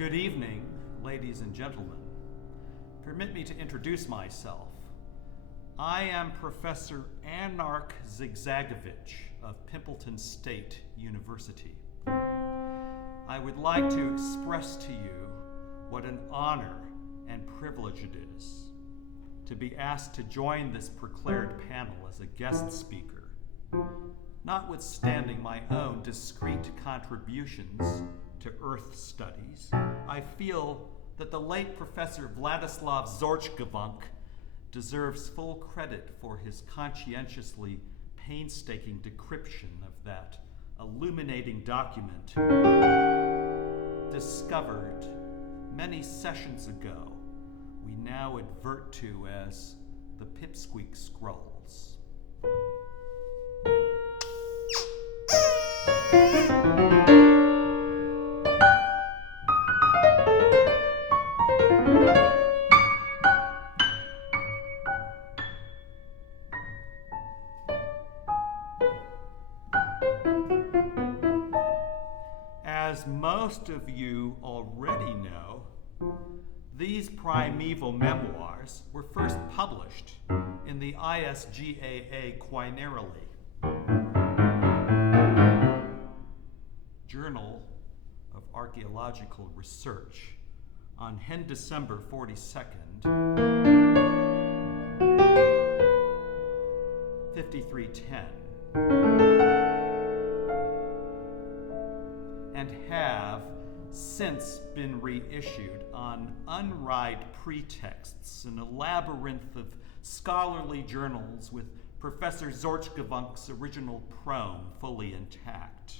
Good evening, ladies and gentlemen. Permit me to introduce myself. I am Professor Anarch Zigzagovich of Pimpleton State University. I would like to express to you what an honor and privilege it is to be asked to join this preclared panel as a guest speaker. Notwithstanding my own discrete contributions to Earth studies, I feel that the late Professor Vladislav Zorchgevunk deserves full credit for his conscientiously painstaking decryption of that illuminating document discovered many sessions ago we now advert to as the Pipsqueak Scrolls. As most of you already know, these primeval memoirs were first published in the ISGAA Quinarily, Journal of Archaeological Research, on Hen December 42nd, 5310. And have since been reissued on unried pretexts in a labyrinth of scholarly journals with Professor Zorchgevunk's original prome fully intact.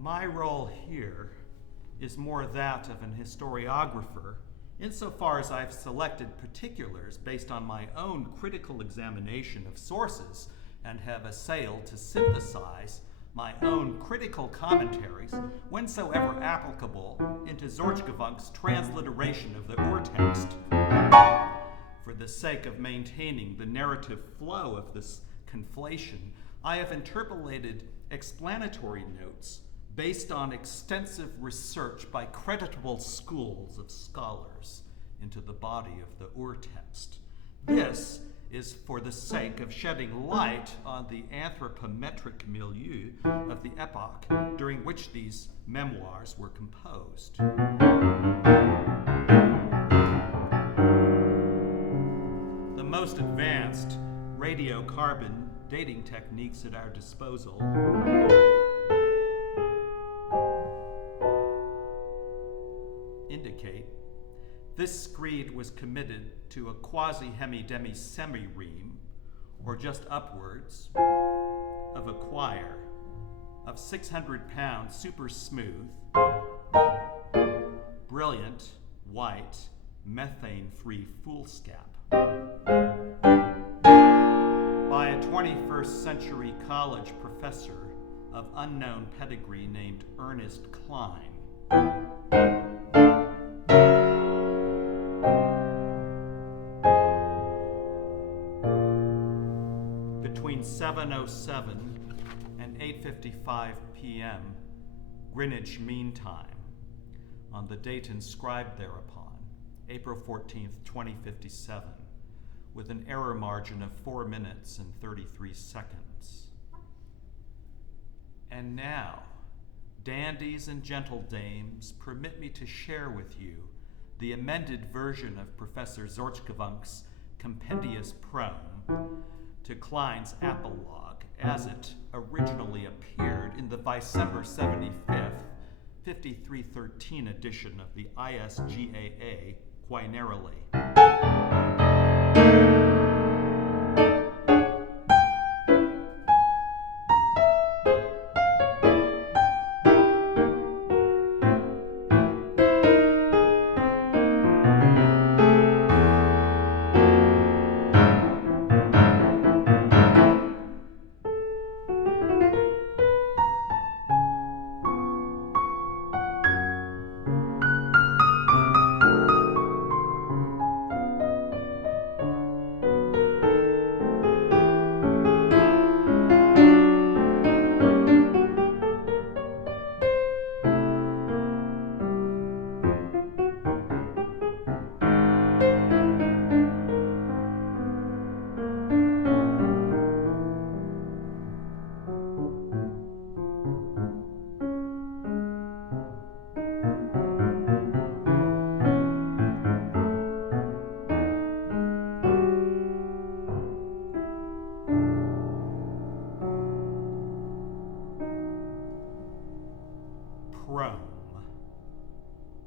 My role here is more that of an historiographer, insofar as I've selected particulars based on my own critical examination of sources and have assailed to synthesize my own critical commentaries, whensoever applicable, into Zorchgevunk's transliteration of the Urtext. For the sake of maintaining the narrative flow of this conflation, I have interpolated explanatory notes based on extensive research by creditable schools of scholars into the body of the Urtext. This is for the sake of shedding light on the anthropometric milieu of the epoch during which these memoirs were composed. The most advanced radiocarbon dating techniques at our disposal indicate this screed was committed to a quasi-hemi-demi-semi-ream, or just upwards, of a quire of 600-pound super smooth, brilliant, white, methane-free foolscap by a 21st century college professor of unknown pedigree named Ernest Klein. Between 7:07 and 8:55 p.m. Greenwich Mean Time on the date inscribed thereupon, April 14th, 2057, with an error margin of 4 minutes and 33 seconds. And now, dandies and gentle dames, permit me to share with you the amended version of Professor Zorchgevunk's compendious prome to Klein's apologue as it originally appeared in the December 75th, 5313 edition of the ISGAA quite narrowly.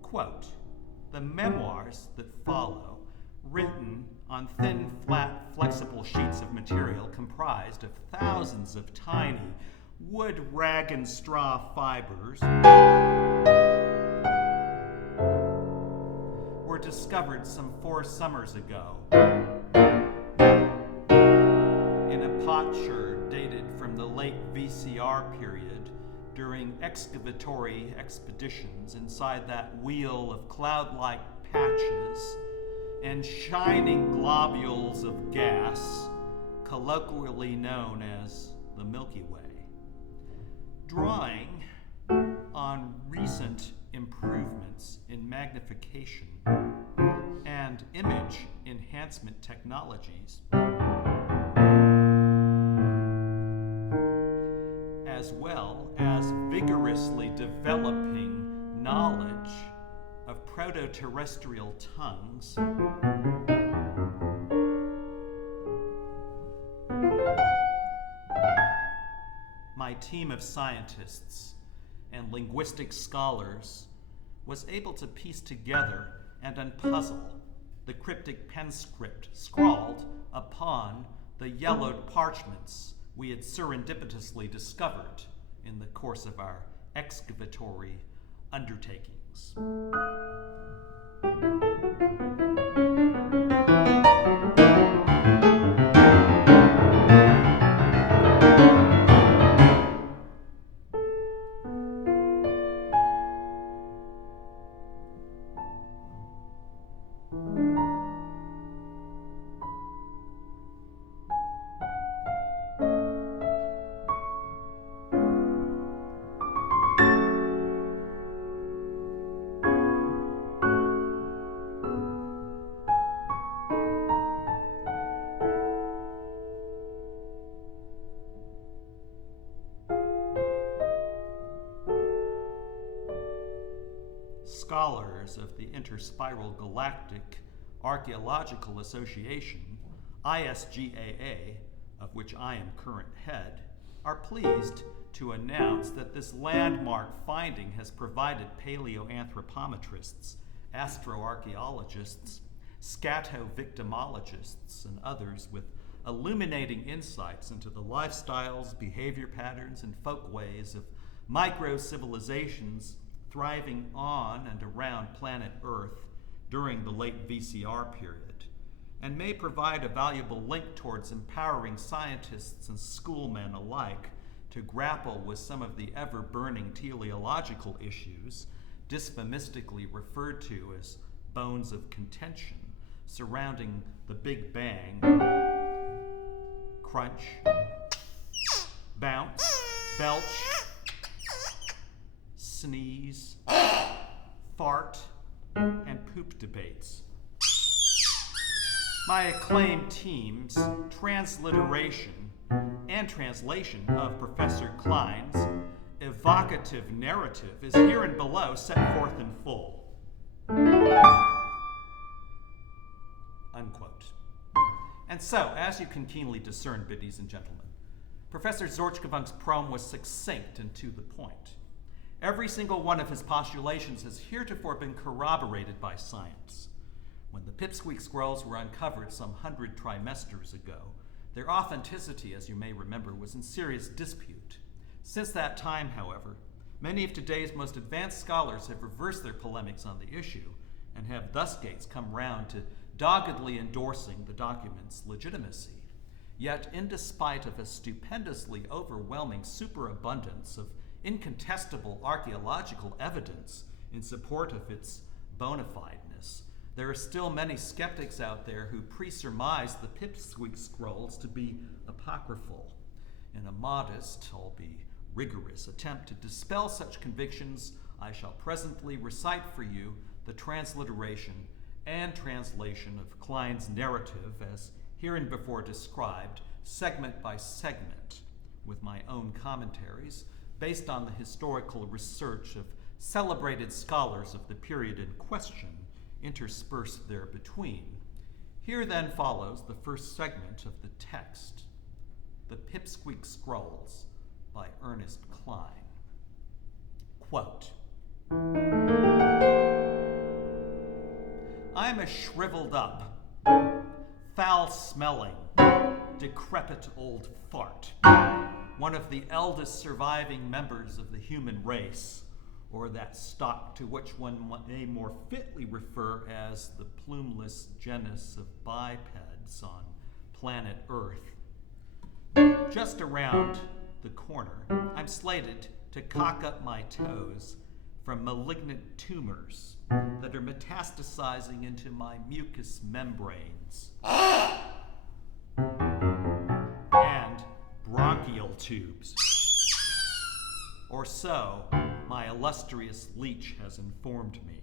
Quote, "The memoirs that follow, written on thin, flat, flexible sheets of material comprised of thousands of tiny wood, rag, and straw fibers, were discovered some 4 summers ago in a potsherd dated from the late VCR period during excavatory expeditions inside that wheel of cloud-like patches and shining globules of gas, colloquially known as the Milky Way. Drawing on recent improvements in magnification and image enhancement technologies, as well as vigorously developing knowledge of proto-terrestrial tongues, my team of scientists and linguistic scholars was able to piece together and unpuzzle the cryptic pen script scrawled upon the yellowed parchments we had serendipitously discovered in the course of our excavatory undertakings. Scholars of the Interspiral Galactic Archaeological Association, ISGAA, of which I am current head, are pleased to announce that this landmark finding has provided paleoanthropometrists, astroarchaeologists, scatovictimologists, and others with illuminating insights into the lifestyles, behavior patterns, and folkways of micro-civilizations thriving on and around planet Earth during the late VCR period, and may provide a valuable link towards empowering scientists and schoolmen alike to grapple with some of the ever-burning teleological issues, dysphemistically referred to as bones of contention, surrounding the Big Bang, crunch, bounce, belch, sneeze, fart, and poop debates. My acclaimed team's transliteration and translation of Professor Klein's evocative narrative is here and below set forth in full. Unquote. And so, as you can keenly discern, biddies and gentlemen, Professor Zorchgevunk's proem was succinct and to the point. Every single one of his postulations has heretofore been corroborated by science. When the Pipsqueak Scrolls were uncovered some 100 trimesters ago, their authenticity, as you may remember, was in serious dispute. Since that time, however, many of today's most advanced scholars have reversed their polemics on the issue and have thusgates come round to doggedly endorsing the document's legitimacy. Yet, in despite of a stupendously overwhelming superabundance of incontestable archaeological evidence in support of its bona fideness, there are still many skeptics out there who presurmise the Pipsqueak Scrolls to be apocryphal. In a modest, albeit rigorous, attempt to dispel such convictions, I shall presently recite for you the transliteration and translation of Klein's narrative as hereinbefore described, segment by segment, with my own commentaries, based on the historical research of celebrated scholars of the period in question, interspersed there between. Here then follows the first segment of the text, The Pipsqueak Scrolls by Ernest Klein. Quote, I'm a shriveled up, foul-smelling, decrepit old fart, one of the eldest surviving members of the human race, or that stock to which one may more fitly refer as the plumeless genus of bipeds on planet Earth. Just around the corner, I'm slated to cock up my toes from malignant tumors that are metastasizing into my mucous membranes and bronchial tubes. Or so my illustrious leech has informed me.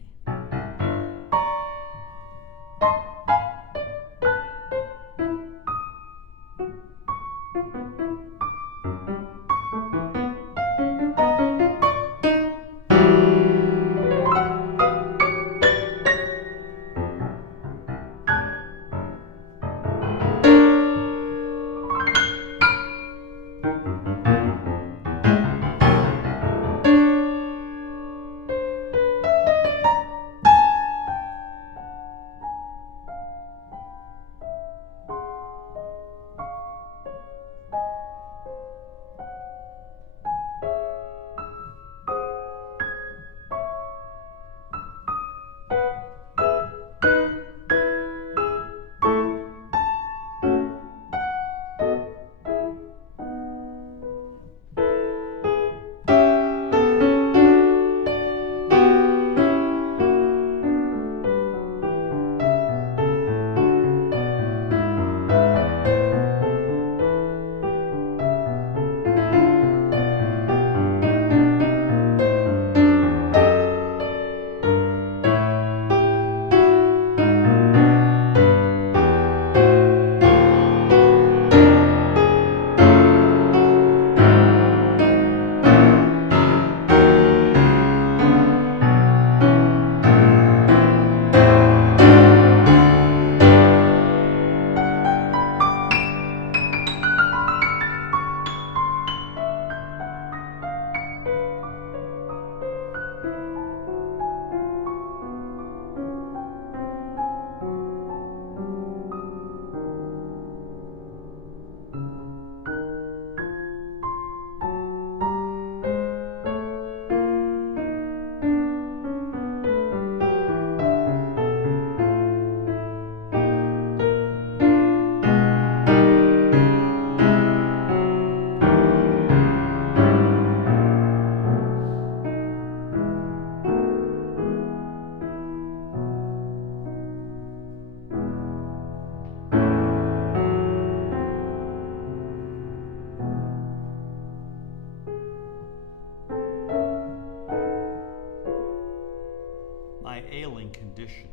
Condition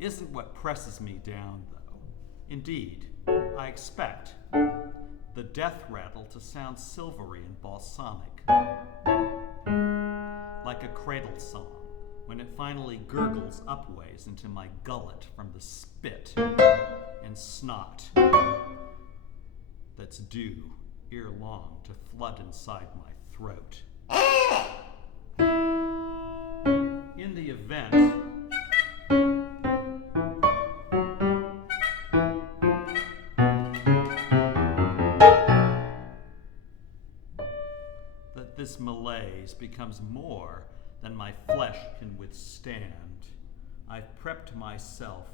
isn't what presses me down, though. Indeed, I expect the death rattle to sound silvery and balsamic, like a cradle song, when it finally gurgles upways into my gullet from the spit and snot that's due ere long to flood inside my throat. consent that this malaise becomes more than my flesh can withstand, I've prepped myself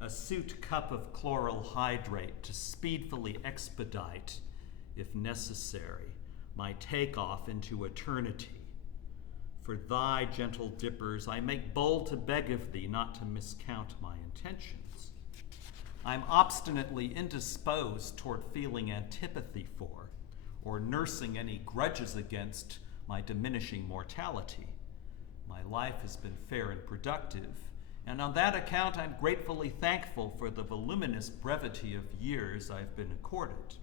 a suit cup of chloral hydrate to speedfully expedite, if necessary, my takeoff into eternity. For thy gentle dippers, I make bold to beg of thee not to miscount my intentions. I'm obstinately indisposed toward feeling antipathy for, or nursing any grudges against, my diminishing mortality. My life has been fair and productive, and on that account I'm gratefully thankful for the voluminous brevity of years I've been accorded.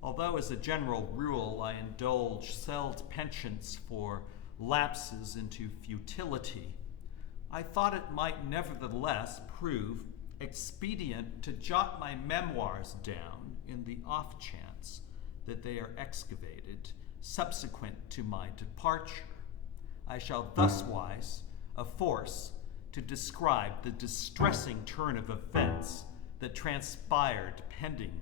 Although as a general rule I indulge seld penchants for lapses into futility, I thought it might nevertheless prove expedient to jot my memoirs down in the off chance that they are excavated subsequent to my departure. I shall thuswise afforce to describe the distressing turn of events that transpired pending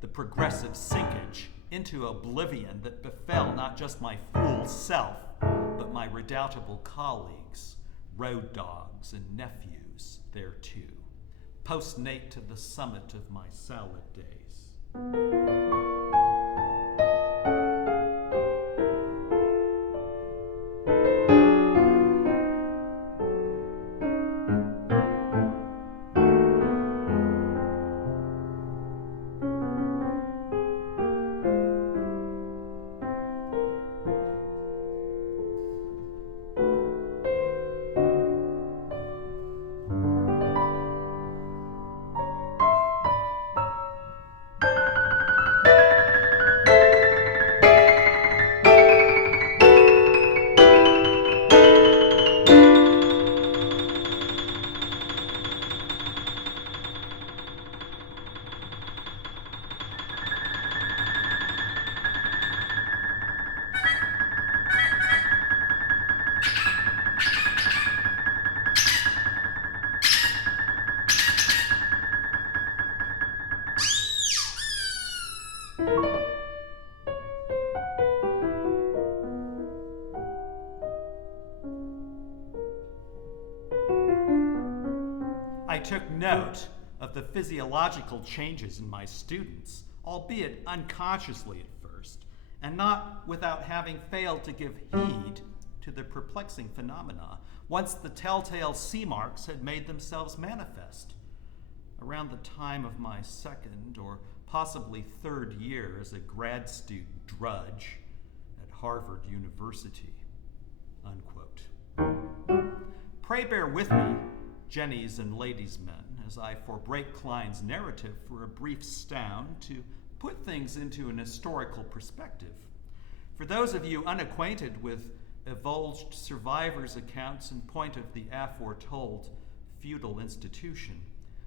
the progressive sinkage into oblivion that befell not just my fool self, but my redoubtable colleagues, road dogs, and nephews thereto, postnate to the summit of my salad days. I took note of the physiological changes in my students, albeit unconsciously at first, and not without having failed to give heed to the perplexing phenomena once the telltale sea marks had made themselves manifest. Around the time of my second or possibly third year as a grad student drudge at Harvard University, unquote. Pray bear with me, Jennies and ladies' men, as I forbreak Klein's narrative for a brief stound to put things into an historical perspective. For those of you unacquainted with evulged survivors' accounts in point of the aforetold feudal institution,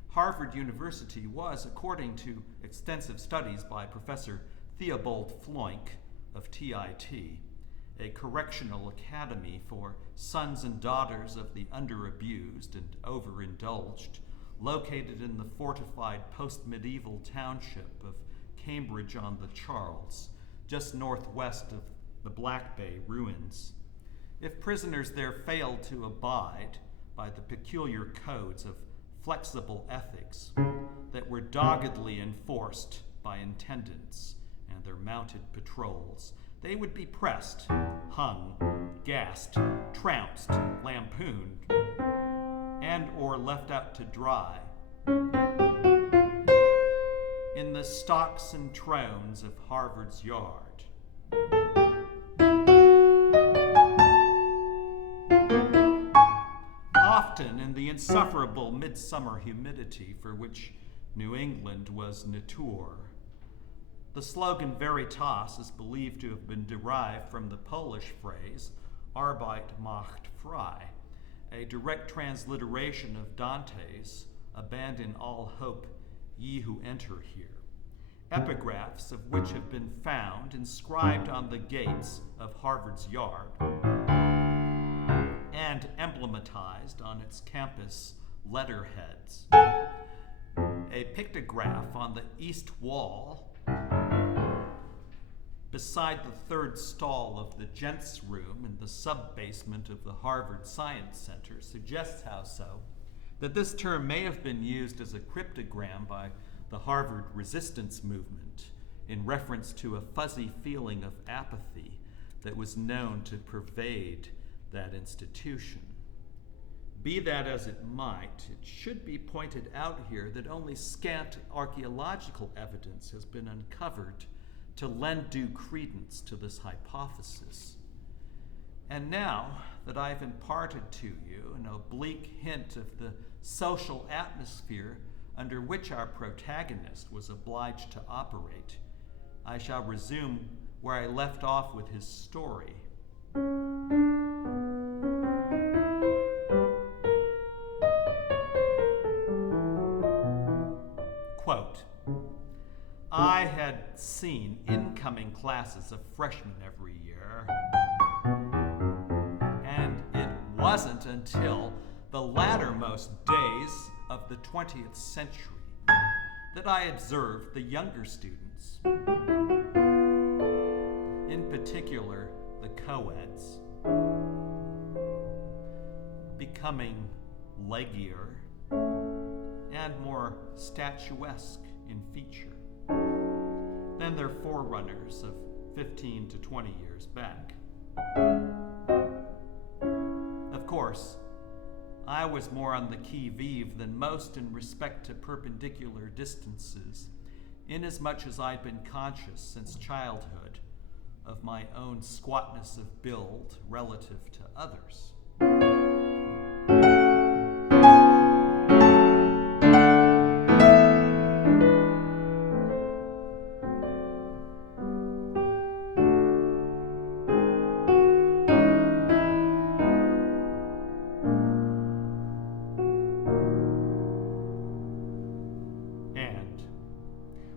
Harvard University was, according to extensive studies by Professor Theobald Floink of TIT, a correctional academy for sons and daughters of the underabused and overindulged, located in the fortified post-medieval township of Cambridge on the Charles, just northwest of the Black Bay ruins. If prisoners there failed to abide by the peculiar codes of flexible ethics that were doggedly enforced by intendants and their mounted patrols, they would be pressed, hung, gassed, trounced, lampooned, and or left out to dry in the stocks and trones of Harvard's yard. Often in the insufferable midsummer humidity for which New England was notoire. The slogan Veritas is believed to have been derived from the Polish phrase Arbeit macht frei, a direct transliteration of Dante's Abandon all hope, ye who enter here, epigraphs of which have been found inscribed on the gates of Harvard's yard, and emblematized on its campus letterheads. A pictograph on the east wall beside the third stall of the gents' room in the sub-basement of the Harvard Science Center suggests how so, that this term may have been used as a cryptogram by the Harvard resistance movement in reference to a fuzzy feeling of apathy that was known to pervade that institution. Be that as it might, it should be pointed out here that only scant archaeological evidence has been uncovered to lend due credence to this hypothesis. And now that I've imparted to you an oblique hint of the social atmosphere under which our protagonist was obliged to operate, I shall resume where I left off with his story. Quote, I had seen incoming classes of freshmen every year, and it wasn't until the lattermost days of the 20th century that I observed the younger students, in particular the co-eds, becoming leggier and more statuesque in feature than their forerunners of 15 to 20 years back. Of course, I was more on the qui-vive than most in respect to perpendicular distances, inasmuch as I'd been conscious since childhood of my own squatness of build relative to others.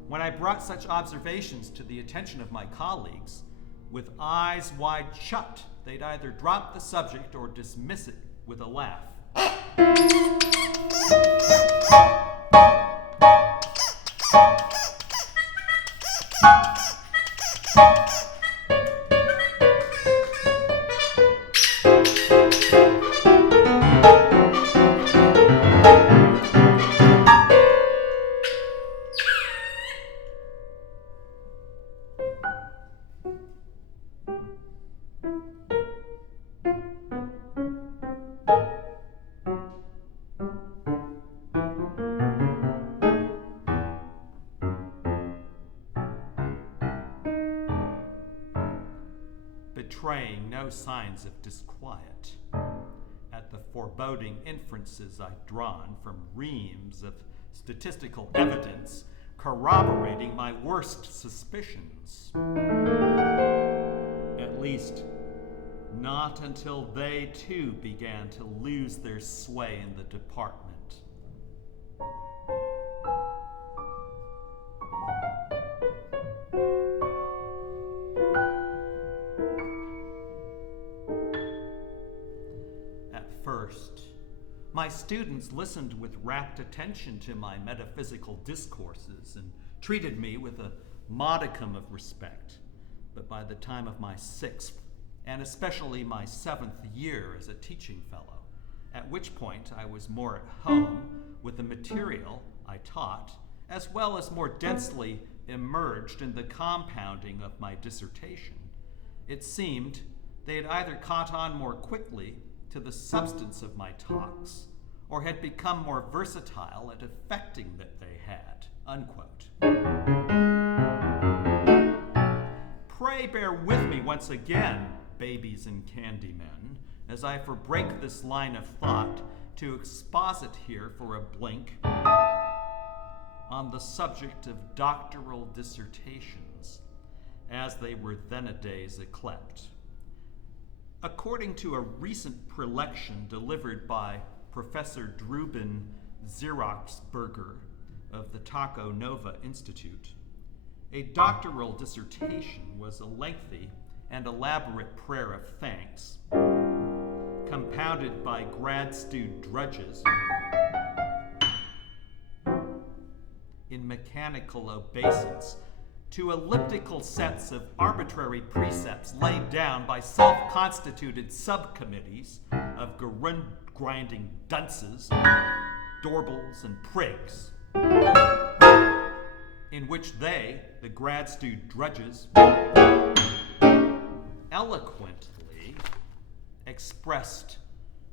When I brought such observations to the attention of my colleagues, with eyes wide shut, they'd either drop the subject or dismiss it with a laugh. Betraying no signs of disquiet at the foreboding inferences I'd drawn from reams of statistical evidence corroborating my worst suspicions. At least, not until they too began to lose their sway in the department. My students listened with rapt attention to my metaphysical discourses and treated me with a modicum of respect. But by the time of my 6th, and especially my 7th year as a teaching fellow, at which point I was more at home with the material I taught, as well as more densely immersed in the compounding of my dissertation, it seemed they had either caught on more quickly to the substance of my talks, or had become more versatile at effecting that they had, unquote. Pray bear with me once again, babies and candymen, as I forbreak this line of thought to exposit here for a blink on the subject of doctoral dissertations, as they were then-a-days yclept. According to a recent prelection delivered by Professor Drubin Xeroxberger of the Taco Nova Institute, a doctoral dissertation was a lengthy and elaborate prayer of thanks, compounded by grad-stu drudges in mechanical obeisance to elliptical sets of arbitrary precepts laid down by self-constituted subcommittees of grinding dunces, dorbles, and prigs, in which they, the grad-stu drudges, eloquently expressed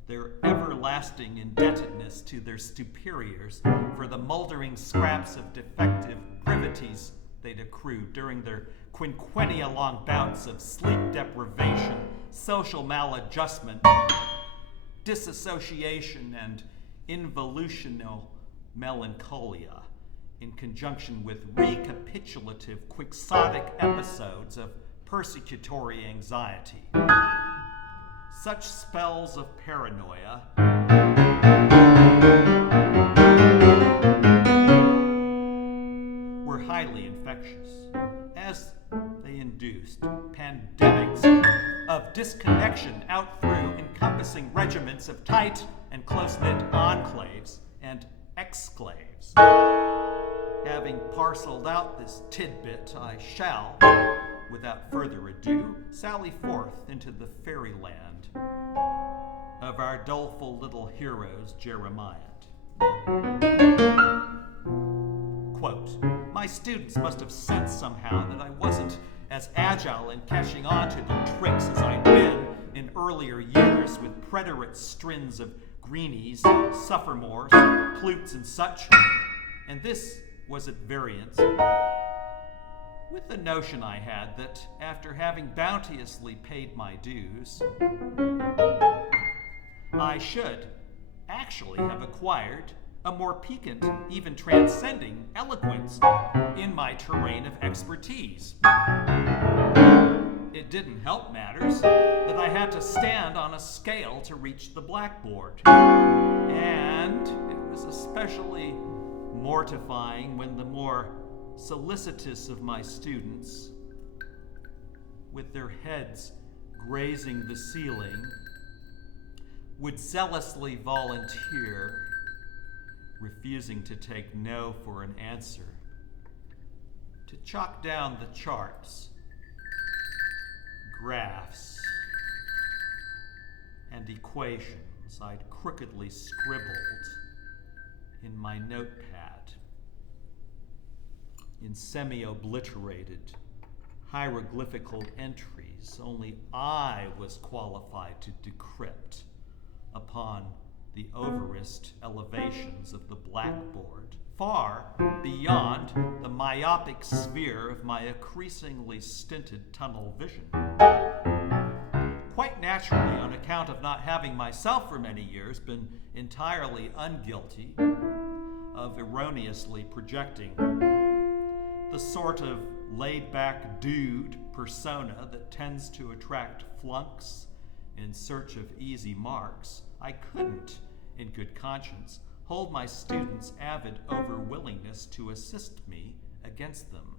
their everlasting indebtedness to their superiors for the moldering scraps of defective privities they'd accrued during their quinquennia-long bouts of sleep deprivation, social maladjustment, disassociation, and involutional melancholia, in conjunction with recapitulative quixotic episodes of persecutory anxiety. Such spells of paranoia were highly infectious, as they induced pandemics of disconnection out through encompassing regiments of tight and close-knit enclaves and exclaves. Having parceled out this tidbit, I shall, without further ado, sally forth into the fairyland of our doleful little heroes, Jeremiah. Quote, my students must have sensed somehow that I wasn't as agile in catching on to their tricks as I'd been in earlier years with preterite strins of greenies, sophomores, plutes, and such, and this was at variance with the notion I had that after having bounteously paid my dues, I should actually have acquired a more piquant, even transcending eloquence in my terrain of expertise. It didn't help matters that I had to stand on a scale to reach the blackboard. And it was especially mortifying when the more solicitous of my students, with their heads grazing the ceiling, would zealously volunteer, refusing to take no for an answer, to chalk down the charts, graphs, and equations I'd crookedly scribbled in my notepad in semi-obliterated hieroglyphical entries only I was qualified to decrypt upon the overest elevations of the blackboard, far beyond the myopic sphere of my increasingly stinted tunnel vision. Quite naturally, on account of not having myself for many years been entirely unguilty of erroneously projecting the sort of laid-back dude persona that tends to attract flunks in search of easy marks, I couldn't, in good conscience, hold my students' avid over-willingness to assist me against them,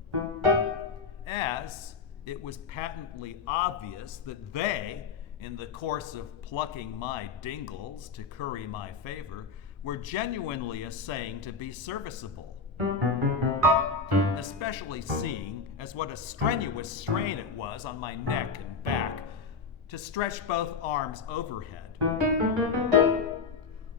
as it was patently obvious that they, in the course of plucking my dingles to curry my favor, were genuinely essaying to be serviceable, especially seeing as what a strenuous strain it was on my neck and back to stretch both arms overhead,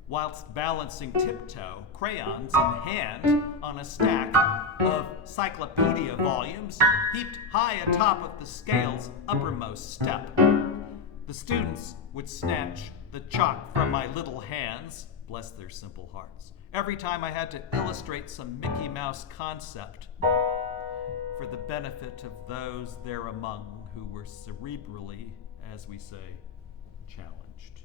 whilst balancing tiptoe, crayons in hand, on a stack of cyclopedia volumes heaped high atop of the scale's uppermost step. The students would snatch the chalk from my little hands, bless their simple hearts, every time I had to illustrate some Mickey Mouse concept for the benefit of those there among who were cerebrally, as we say, challenged.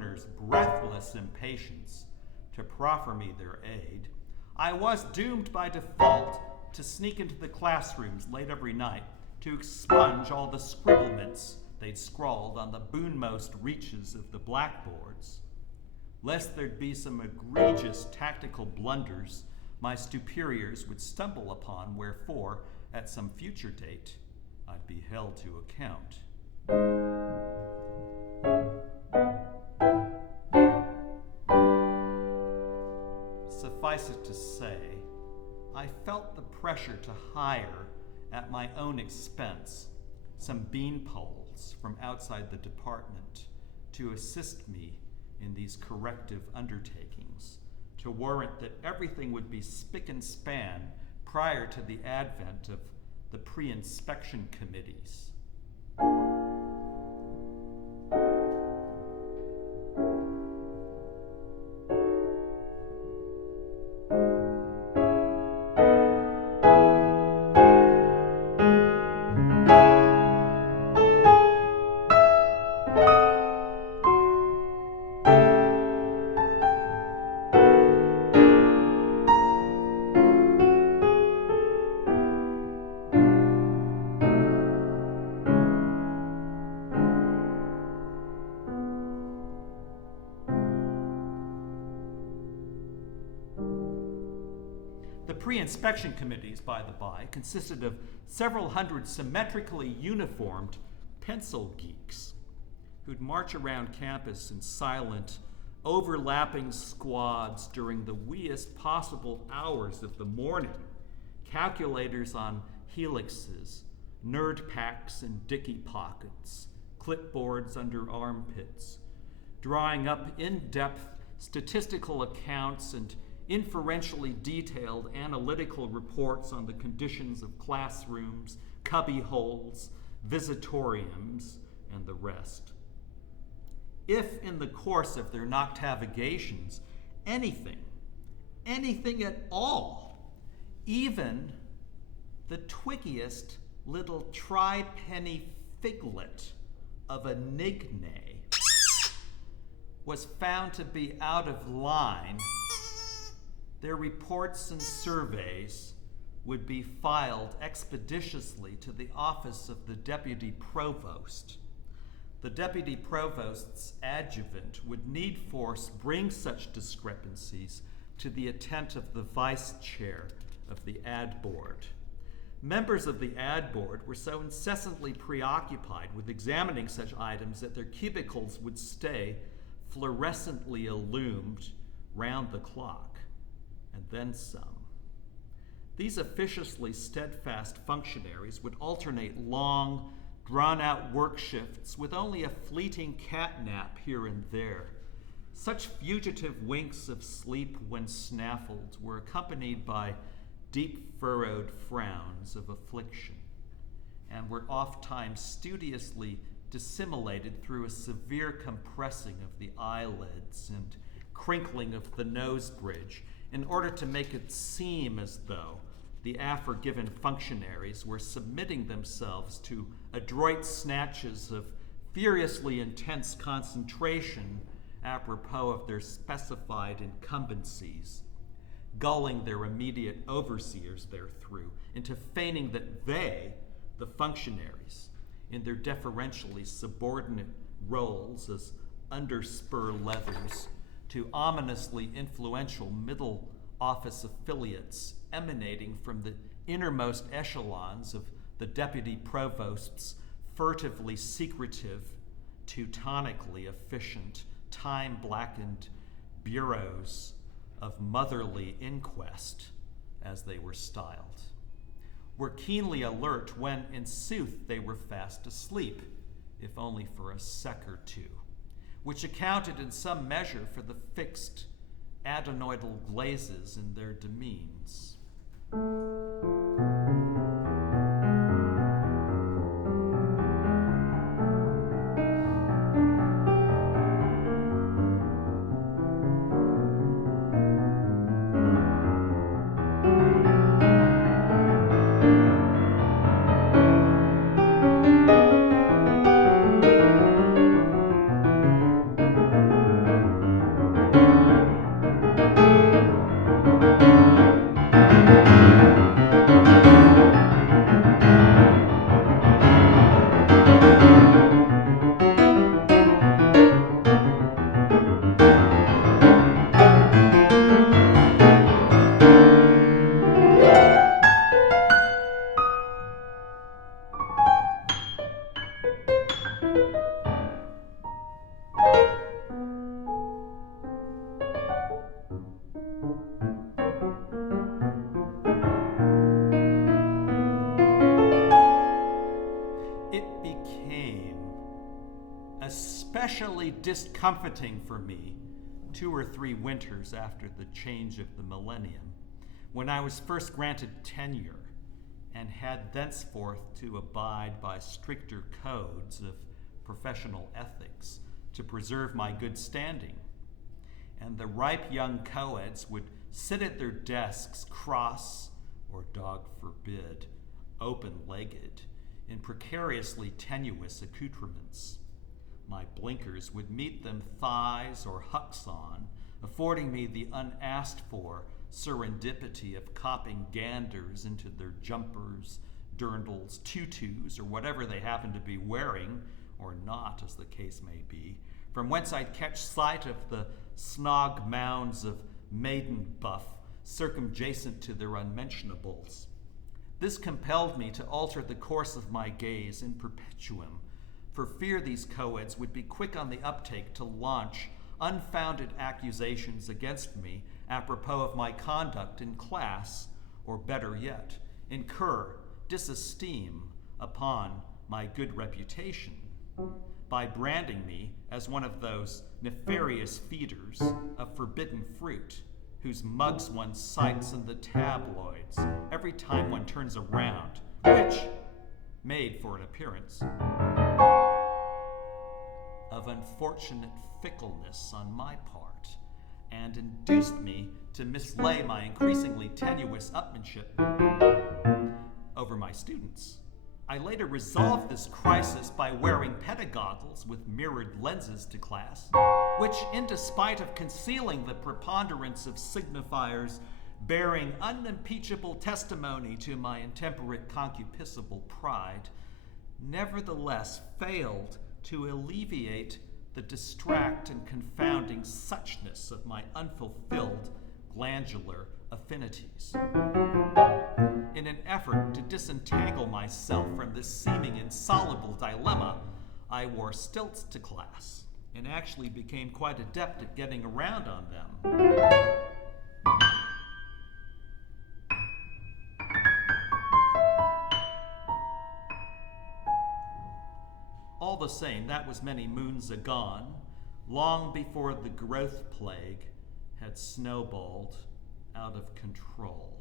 learners' breathless impatience to proffer me their aid, I was doomed by default to sneak into the classrooms late every night to expunge all the scribblements they'd scrawled on the boonmost reaches of the blackboards, lest there'd be some egregious tactical blunders my superiors would stumble upon, wherefore, at some future date, I'd be held to account. Suffice it to say, I felt the pressure to hire, at my own expense, some beanpoles from outside the department to assist me in these corrective undertakings, to warrant that everything would be spick and span prior to the advent of the pre-inspection committees. The pre-inspection committees, by the by, consisted of several hundred symmetrically uniformed pencil geeks who'd march around campus in silent, overlapping squads during the weeest possible hours of the morning, calculators on helixes, nerd packs in dicky pockets, clipboards under armpits, drawing up in-depth statistical accounts and inferentially detailed analytical reports on the conditions of classrooms, cubby holes, visitoriums, and the rest. If in the course of their noctavagations, anything at all, even the twiggiest little tri-penny figlet of a nigne was found to be out of line, their reports and surveys would be filed expeditiously to the office of the deputy provost. The deputy provost's adjutant would need force bring such discrepancies to the attent of the vice chair of the ad board. Members of the ad board were so incessantly preoccupied with examining such items that their cubicles would stay fluorescently illumined round the clock. And then some. These officiously steadfast functionaries would alternate long, drawn-out work shifts with only a fleeting catnap here and there. Such fugitive winks of sleep when snaffled were accompanied by deep-furrowed frowns of affliction, and were oft-times studiously dissimulated through a severe compressing of the eyelids and crinkling of the nose bridge, in order to make it seem as though the aforegiven functionaries were submitting themselves to adroit snatches of furiously intense concentration apropos of their specified incumbencies, gulling their immediate overseers therethrough into feigning that they, the functionaries, in their deferentially subordinate roles as underspur leathers to ominously influential middle office affiliates emanating from the innermost echelons of the deputy provost's furtively secretive, teutonically efficient, time-blackened bureaus of motherly inquest, as they were styled, were keenly alert when, in sooth, they were fast asleep, if only for a sec or two, which accounted in some measure for the fixed adenoidal glazes in their demeans. especially discomforting for me 2 or 3 winters after the change of the millennium, when I was first granted tenure and had thenceforth to abide by stricter codes of professional ethics to preserve my good standing. And the ripe young co-eds would sit at their desks cross, or dog forbid, open-legged, in precariously tenuous accoutrements. My blinkers would meet them thighs or hucks on, affording me the unasked-for serendipity of copping ganders into their jumpers, dirndls, tutus, or whatever they happen to be wearing, or not, as the case may be, from whence I'd catch sight of the snog mounds of maiden buff circumjacent to their unmentionables. This compelled me to alter the course of my gaze in perpetuum, for fear these co-eds would be quick on the uptake to launch unfounded accusations against me apropos of my conduct in class, or better yet, incur disesteem upon my good reputation by branding me as one of those nefarious feeders of forbidden fruit whose mugs one cites in the tabloids every time one turns around, which made for an appearance of unfortunate fickleness on my part, and induced me to mislay my increasingly tenuous upmanship over my students. I later resolved this crisis by wearing pedagoggles with mirrored lenses to class, which, in despite of concealing the preponderance of signifiers bearing unimpeachable testimony to my intemperate concupiscible pride, nevertheless failed to alleviate the distract and confounding suchness of my unfulfilled glandular affinities. In an effort to disentangle myself from this seeming insoluble dilemma, I wore stilts to class and actually became quite adept at getting around on them. All the same, that was many moons agone, long before the growth plague had snowballed out of control.